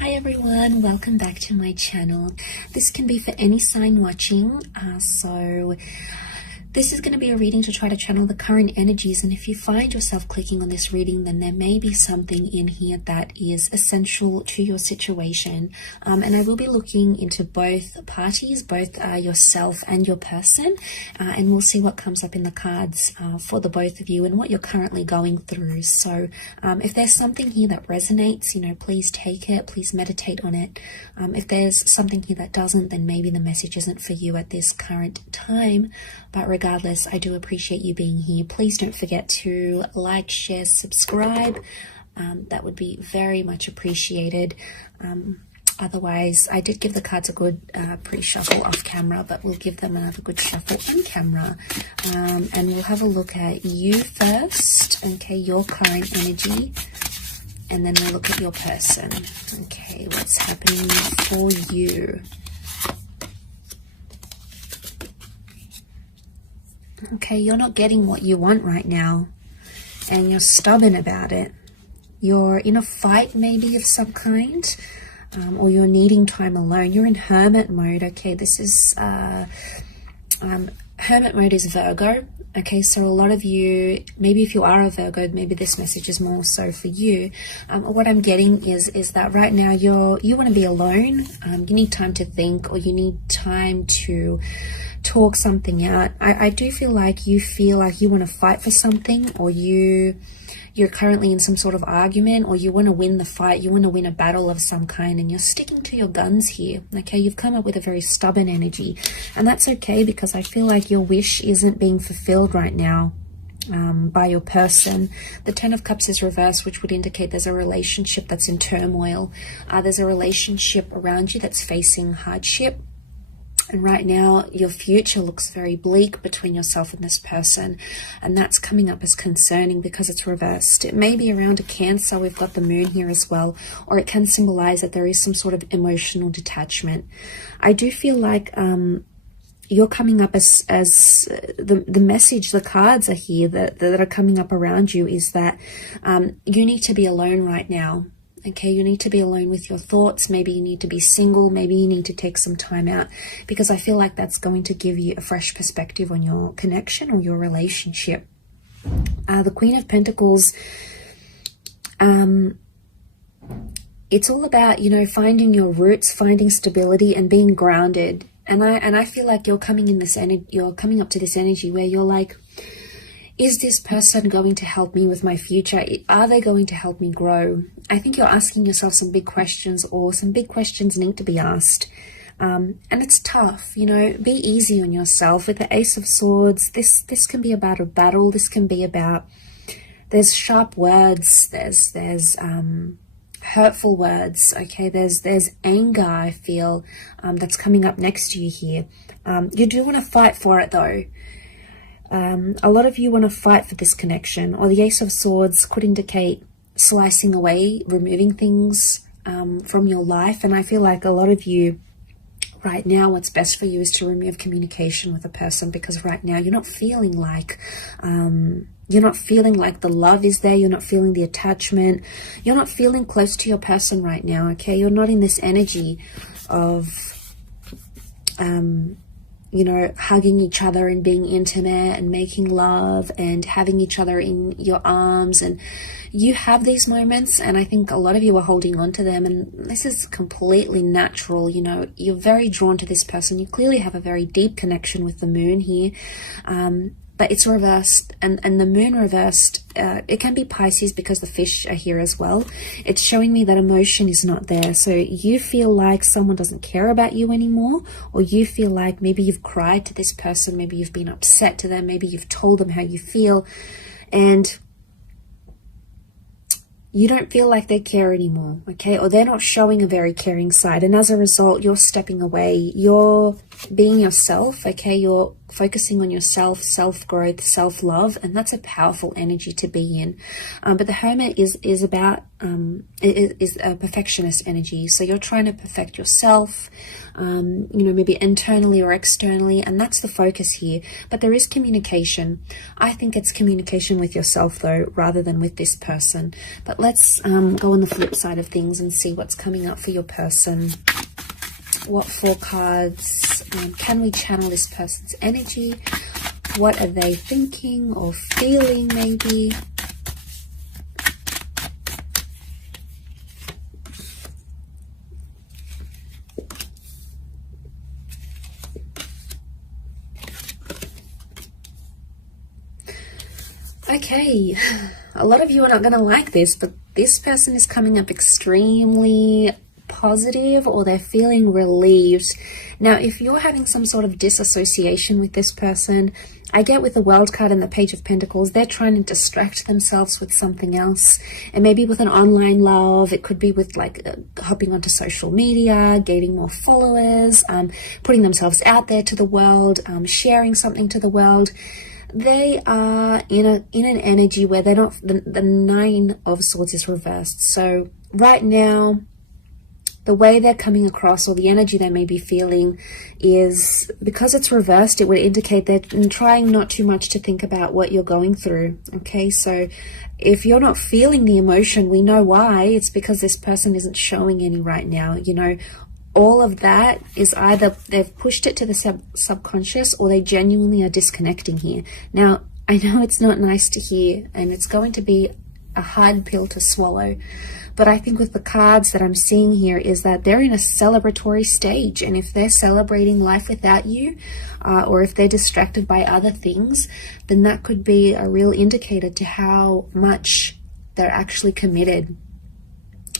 Hi everyone, welcome back to my channel. This can be for any sign watching, so this is going to be a reading to try to channel the current energies, and if you find yourself clicking on this reading, then there may be something in here that is essential to your situation. And I will be looking into both parties, both yourself and your person, and we'll see what comes up in the cards for the both of you and what you're currently going through. So if there's something here that resonates, please take it, please meditate on it. If there's something here that doesn't, then maybe the message isn't for you at this current time. But regardless, I do appreciate you being here. Please don't forget to like, share, subscribe. That would be very much appreciated. Otherwise, I did give the cards a good pre-shuffle off camera, but we'll give them another good shuffle on camera. And we'll have a look at you first, okay, your current energy. And then we'll look at your person. Okay, what's happening for you? Okay, you're not getting what you want right now, and you're stubborn about it. You're in a fight maybe of some kind, or you're needing time alone. You're in hermit mode. Okay, this is hermit mode is Virgo. Okay, so a lot of you, maybe if you are a Virgo, maybe this message is more so for you. What I'm getting is that right now you want to be alone. You need time to think, or you need time to talk something out. I do feel like you want to fight for something, or you're currently in some sort of argument, or you want to win the fight, you want to win a battle of some kind, and you're sticking to your guns here. Okay, you've come up with a very stubborn energy, and that's okay, because I feel like your wish isn't being fulfilled right now by your person. The Ten of Cups is reversed, which would indicate there's a relationship that's in turmoil. There's a relationship around you that's facing hardship. And right now, your future looks very bleak between yourself and this person. And that's coming up as concerning because it's reversed. It may be around a Cancer. We've got the moon here as well. Or it can symbolize that there is some sort of emotional detachment. I do feel like you're coming up as the message, the cards are here that are coming up around you is that you need to be alone right now. Okay, you need to be alone with your thoughts. Maybe you need to be single. Maybe you need to take some time out, because I feel like that's going to give you a fresh perspective on your connection or your relationship. The Queen of Pentacles, it's all about, finding your roots, finding stability and being grounded. And I feel like you're coming up to this energy where you're like, is this person going to help me with my future? Are they going to help me grow? I think you're asking yourself some big questions, or some big questions need to be asked. And it's tough, be easy on yourself. With the Ace of Swords, this can be about a battle. This can be about, there's sharp words, there's hurtful words, okay? There's anger, I feel, that's coming up next to you here. You do want to fight for it though. A lot of you want to fight for this connection, or the Ace of Swords could indicate slicing away, removing things from your life. And I feel like a lot of you right now, what's best for you is to remove communication with a person, because right now you're not feeling like the love is there. You're not feeling the attachment. You're not feeling close to your person right now. Okay, you're not in this energy of hugging each other and being intimate and making love and having each other in your arms. And you have these moments, and I think a lot of you are holding on to them, and this is completely natural. You're very drawn to this person. You clearly have a very deep connection with the moon here. But it's reversed, and the moon reversed, it can be Pisces because the fish are here as well. It's showing me that emotion is not there. So you feel like someone doesn't care about you anymore, or you feel like maybe you've cried to this person, maybe you've been upset to them, maybe you've told them how you feel, and you don't feel like they care anymore, okay? Or they're not showing a very caring side, and as a result, you're stepping away. You're being yourself, okay? You're focusing on yourself, self-growth, self-love, and that's a powerful energy to be in. But the Hermit is about is a perfectionist energy. So you're trying to perfect yourself, you know, maybe internally or externally, and that's the focus here. But there is communication. I think it's communication with yourself though, rather than with this person. But let's go on the flip side of things and see what's coming up for your person. What 4 cards can we channel this person's energy? What are they thinking or feeling maybe? Okay, a lot of you are not going to like this, but this person is coming up extremely positive, or they're feeling relieved. Now, if you're having some sort of disassociation with this person, I get with the World card and the Page of Pentacles, they're trying to distract themselves with something else. And maybe with an online love, it could be with like hopping onto social media, gaining more followers, putting themselves out there to the world, sharing something to the world. They are in an energy where they're not, the 9 of Swords is reversed. So right now, the way they're coming across, or the energy they may be feeling, is because it's reversed, it would indicate they're trying not too much to think about what you're going through. Okay, so if you're not feeling the emotion, we know why. It's because this person isn't showing any right now. You know, all of that is either they've pushed it to the subconscious, or they genuinely are disconnecting here. Now, I know it's not nice to hear, and it's going to be a hard pill to swallow, but I think with the cards that I'm seeing here is that they're in a celebratory stage, and if they're celebrating life without you, or if they're distracted by other things, then that could be a real indicator to how much they're actually committed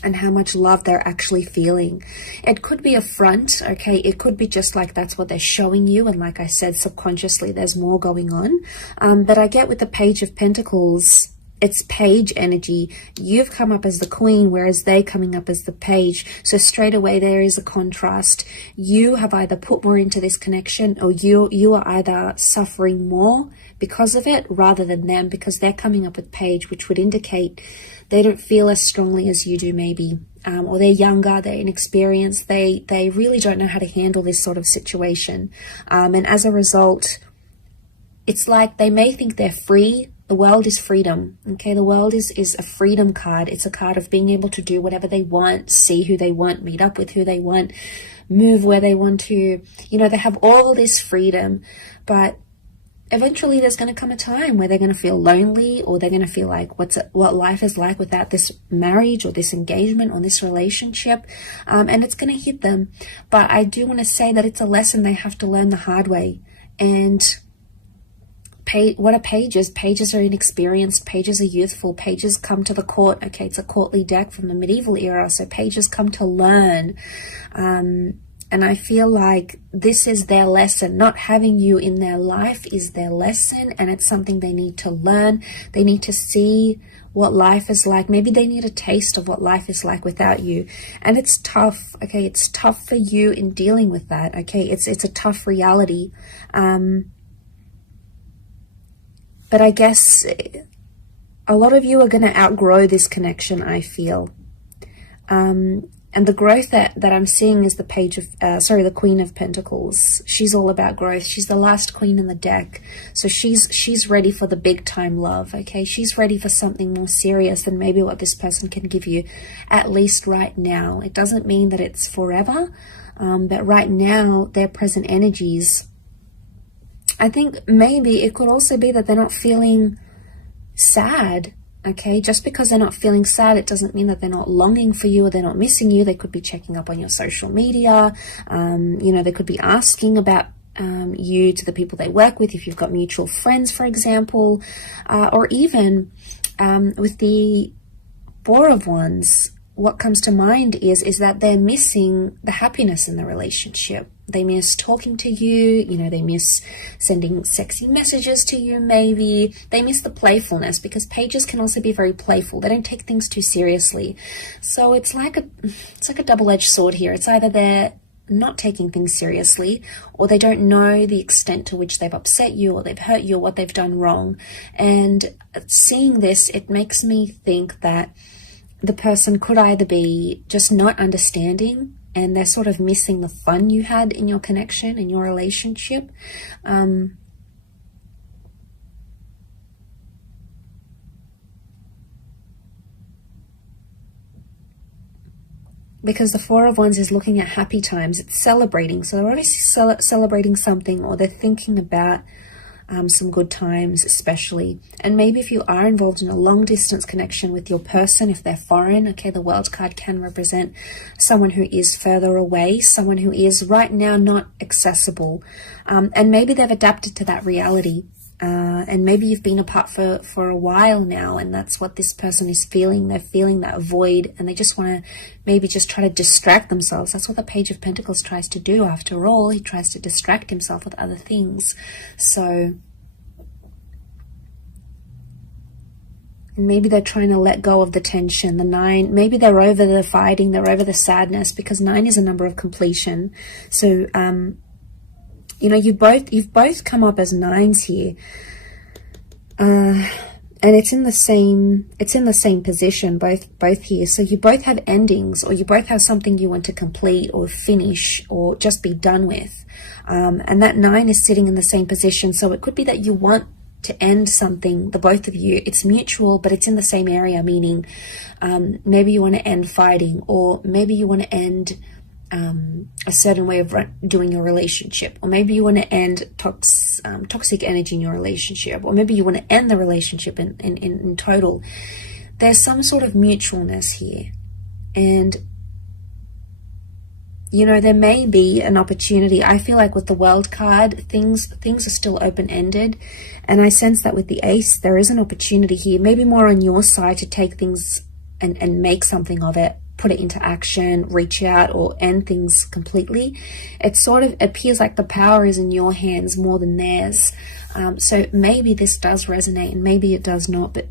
and how much love they're actually feeling. It could be a front, okay? It could be just like that's what they're showing you, and like I said, subconsciously there's more going on. But I get with the Page of Pentacles, it's page energy. You've come up as the queen, whereas they coming up as the page. So straight away there is a contrast. You have either put more into this connection, or you are either suffering more because of it rather than them, because they're coming up with page, which would indicate they don't feel as strongly as you do maybe. Or they're younger, they're inexperienced, they really don't know how to handle this sort of situation. And as a result, it's like they may think they're free. The world is freedom, okay? The world is a freedom card. It's a card of being able to do whatever they want, see who they want, meet up with who they want, move where they want to. You know, they have all this freedom, but eventually there's going to come a time where they're going to feel lonely, or they're going to feel like what life is like without this marriage or this engagement or this relationship, and it's going to hit them. But I do want to say that it's a lesson they have to learn the hard way. And what are pages? Pages are inexperienced, pages are youthful, pages come to the court. Okay, it's a courtly deck from the medieval era, so pages come to learn. And I feel like this is their lesson. Not having you in their life is their lesson, and it's something they need to learn. They need to see what life is like. Maybe they need a taste of what life is like without you. And it's tough, okay? It's tough for you in dealing with that, okay? It's a tough reality. But I guess a lot of you are going to outgrow this connection, I feel. And the growth that I'm seeing is the the Queen of Pentacles. She's all about growth. She's the last queen in the deck. So she's ready for the big time love, okay? She's ready for something more serious than maybe what this person can give you, at least right now. It doesn't mean that it's forever, but right now, their present energies, I think maybe it could also be that they're not feeling sad, okay? Just because they're not feeling sad, it doesn't mean that they're not longing for you or they're not missing you. They could be checking up on your social media. You know, they could be asking about you to the people they work with, if you've got mutual friends, for example. Or even with the Four of Wands, what comes to mind is that they're missing the happiness in the relationship. They miss talking to you, you know, they miss sending sexy messages to you maybe. They miss the playfulness, because pages can also be very playful. They don't take things too seriously. So it's like a double-edged sword here. It's either not taking things seriously, or they don't know the extent to which they've upset you or they've hurt you or what they've done wrong. And seeing this, it makes me think that the person could either be just not understanding and they're sort of missing the fun you had in your connection, in your relationship. Because the Four of Wands is looking at happy times. It's celebrating. So they're obviously celebrating something, or they're thinking about some good times especially. And maybe if you are involved in a long distance connection with your person, if they're foreign, okay, the World card can represent someone who is further away, someone who is right now not accessible. And maybe they've adapted to that reality. And maybe you've been apart for a while now, and that's what this person is feeling. They're feeling that void, and they just want to maybe just try to distract themselves. That's what the Page of Pentacles tries to do. After all, he tries to distract himself with other things. So maybe they're trying to let go of the tension. The 9, maybe they're over the fighting, they're over the sadness, because 9 is a number of completion. So you know, you've both come up as 9s here, and it's in the same position, both here. So you both have endings, or you both have something you want to complete or finish or just be done with, and that 9 is sitting in the same position. So it could be that you want to end something, the both of you. It's mutual, but it's in the same area, meaning maybe you want to end fighting, or maybe you want to end a certain way of doing your relationship, or maybe you want to end toxic energy in your relationship, or maybe you want to end the relationship in total. There's some sort of mutualness here, and you know, there may be an opportunity. I feel like with the World card, things are still open-ended, and I sense that with the Ace, there is an opportunity here, maybe more on your side, to take things and make something of it, put it into action, reach out, or end things completely. It sort of appears like the power is in your hands more than theirs. So maybe this does resonate, and maybe it does not, but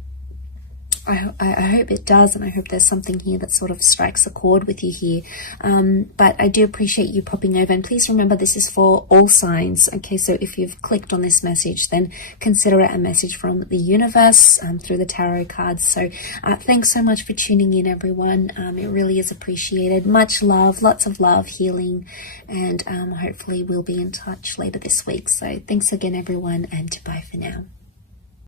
I hope it does, and I hope there's something here that sort of strikes a chord with you here. But I do appreciate you popping over, and please remember this is for all signs. Okay, so if you've clicked on this message, then consider it a message from the universe through the tarot cards. So thanks so much for tuning in, everyone. It really is appreciated. Much love, lots of love, healing, and hopefully we'll be in touch later this week. So thanks again, everyone, and bye for now.